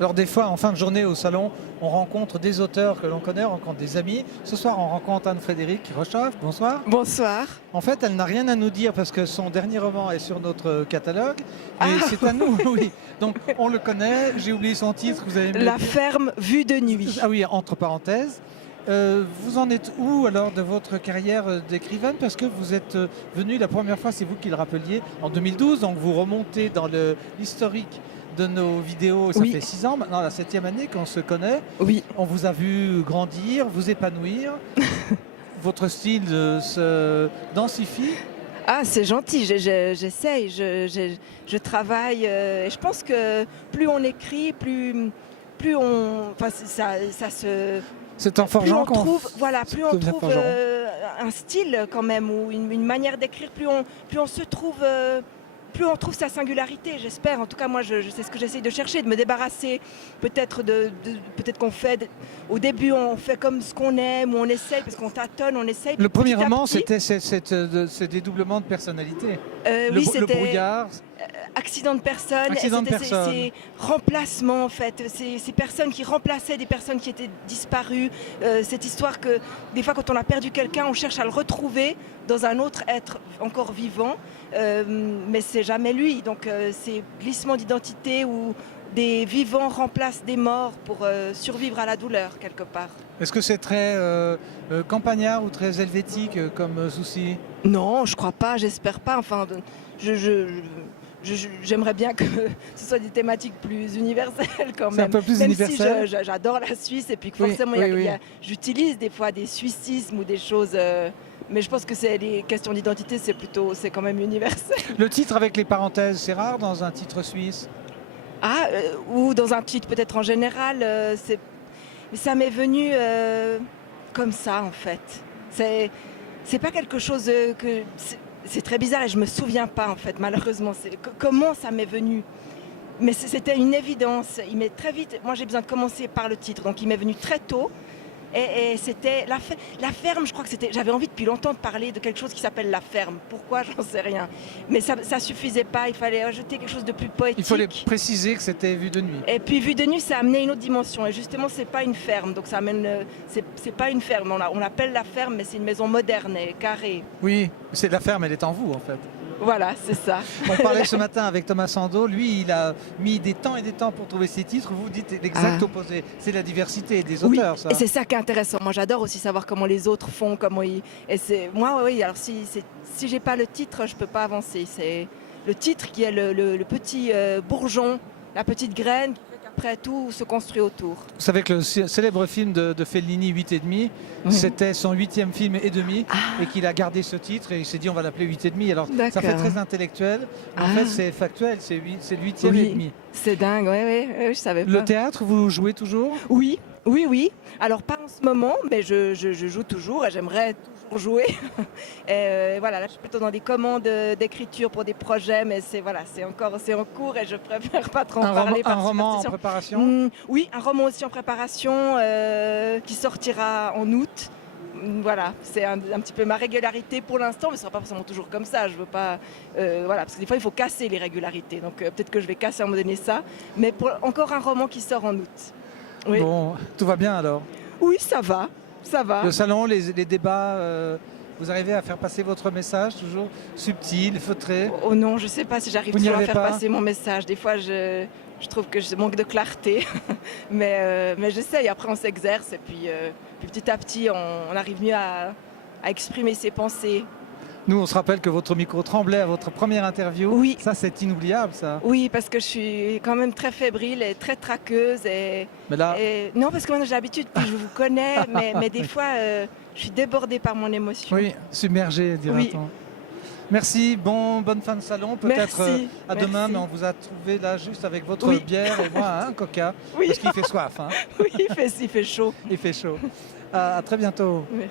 Alors des fois, en fin de journée au salon, on rencontre des auteurs que l'on connaît, on rencontre des amis. Ce soir, on rencontre Anne-Frédérique Rochoff. Bonsoir. Bonsoir. En fait, elle n'a rien à nous dire parce que son dernier roman est sur notre catalogue. Mais Ah, c'est à nous, oui. Donc, on le connaît. J'ai oublié son titre. Vous avez La ferme vue de nuit. Ah oui, entre parenthèses. Vous en êtes où alors de votre carrière d'écrivaine? Parce que vous êtes venu la première fois, c'est vous qui le rappeliez, en 2012. Donc vous remontez dans l'historique de nos vidéos. Ça Oui. fait 6 ans, maintenant la 7e année qu'on se connaît. Oui. On vous a vu grandir, vous épanouir. Votre style se densifie. Ah, c'est gentil, j'essaye, je travaille. Et je pense que plus on écrit, plus on. Enfin, ça se. C'est en Plus forgeant on qu'on trouve, voilà, plus on devient trouve forgeron. un style quand même, ou une manière d'écrire, plus on se trouve. Plus on trouve sa singularité, j'espère. En tout cas, moi, je sais ce que j'essaie de chercher, de me débarrasser peut-être peut-être qu'on fait, au début, on fait comme ce qu'on aime, ou on essaye, parce qu'on tâtonne, on essaye. Le premier petit à roman, petit. c'était ce dédoublement de personnalité. Oui, Le c'était brouillard. accident de personne. Accident de C'était personne. ces remplacements, en fait. Ces personnes qui remplaçaient des personnes qui étaient disparues. Cette histoire que, des fois, quand on a perdu quelqu'un, on cherche à le retrouver dans un autre être encore vivant. Mais c'est jamais lui. Donc, ces glissements d'identité où des vivants remplacent des morts pour survivre à la douleur, quelque part. Est-ce que c'est très campagnard ou très helvétique comme souci? Non, je crois pas, j'espère pas. Enfin, j'aimerais bien que ce soit des thématiques plus universelles quand C'est même. un peu plus même universel. si j'adore la Suisse et puis que Oui, forcément oui. j'utilise des fois des suicismes ou des choses. Mais je pense que c'est les questions d'identité, c'est quand même universel. Le titre avec les parenthèses, c'est rare dans un titre suisse. Ah, ou dans un titre peut-être en général, mais ça m'est venu comme ça en fait. C'est pas quelque chose que c'est très bizarre et je me souviens pas en fait malheureusement. Comment ça m'est venu. Mais c'était une évidence. Il m'est très vite. Moi j'ai besoin de commencer par le titre, donc il m'est venu très tôt. Et c'était la ferme, je crois que j'avais envie depuis longtemps de parler de quelque chose qui s'appelle la ferme. Pourquoi, j'en sais rien. Mais ça suffisait pas, il fallait ajouter quelque chose de plus poétique. Il fallait préciser que c'était Vue de nuit. Et puis Vue de nuit, ça a amené une autre dimension. Et justement, c'est pas une ferme, donc ça amène. C'est pas une ferme. On l'appelle la ferme, mais c'est une maison moderne et carrée. Oui, c'est la ferme, elle est en vous en fait. Voilà, c'est ça. On parlait ce matin avec Thomas Sando, lui il a mis des temps et des temps pour trouver ses titres, vous dites l'exact opposé, c'est la diversité des Oui, auteurs ça. et c'est ça qui est intéressant. Moi j'adore aussi savoir comment les autres font, comment ils. Et c'est moi oui, alors si j'ai pas le titre, je peux pas avancer. C'est le titre qui est le petit bourgeon, la petite graine qui fait qu'après tout se construit autour. Vous savez que le célèbre film de Fellini, 8 et demi, c'était son 8e film et demi, et qu'il a gardé ce titre et il s'est dit on va l'appeler 8 et demi. Alors ça fait très intellectuel, mais en fait c'est factuel, c'est le 8e et demi. C'est dingue, oui, je savais pas. Le théâtre, vous jouez toujours? Oui. Alors pas en ce moment, mais je joue toujours et j'aimerais toujours jouer. Et voilà, là je suis plutôt dans des commandes d'écriture pour des projets, mais c'est en cours et je préfère pas trop en parler. Un roman en préparation? Oui, un roman aussi en préparation qui sortira en août. Voilà, c'est un petit peu ma régularité pour l'instant, mais ce ne sera pas forcément toujours comme ça. Je veux pas, voilà, parce que des fois il faut casser les régularités. Donc peut-être que je vais casser à un moment donné ça, mais encore un roman qui sort en août. Oui. Bon, tout va bien alors? Oui, ça va. Le salon, les débats, vous arrivez à faire passer votre message toujours subtil, feutré? Oh non, je ne sais pas si j'arrive toujours à faire passer mon message. Des fois, je trouve que je manque de clarté, mais j'essaye. Après, on s'exerce et puis petit à petit, on arrive mieux à exprimer ses pensées. Nous, on se rappelle que votre micro tremblait à votre première interview. Oui. Ça, c'est inoubliable, ça. Oui, parce que je suis quand même très fébrile et très traqueuse. Mais là... non, parce que maintenant j'ai l'habitude, puis je vous connais, mais des fois, je suis débordée par mon émotion. Oui, submergée, dira-t-on. Oui. Merci, bonne fin de salon. Peut-être à demain, mais on vous a trouvé là juste avec votre bière et moi un coca, parce qu'il fait soif. Hein. Oui, il fait chaud. Il fait chaud. À très bientôt. Merci.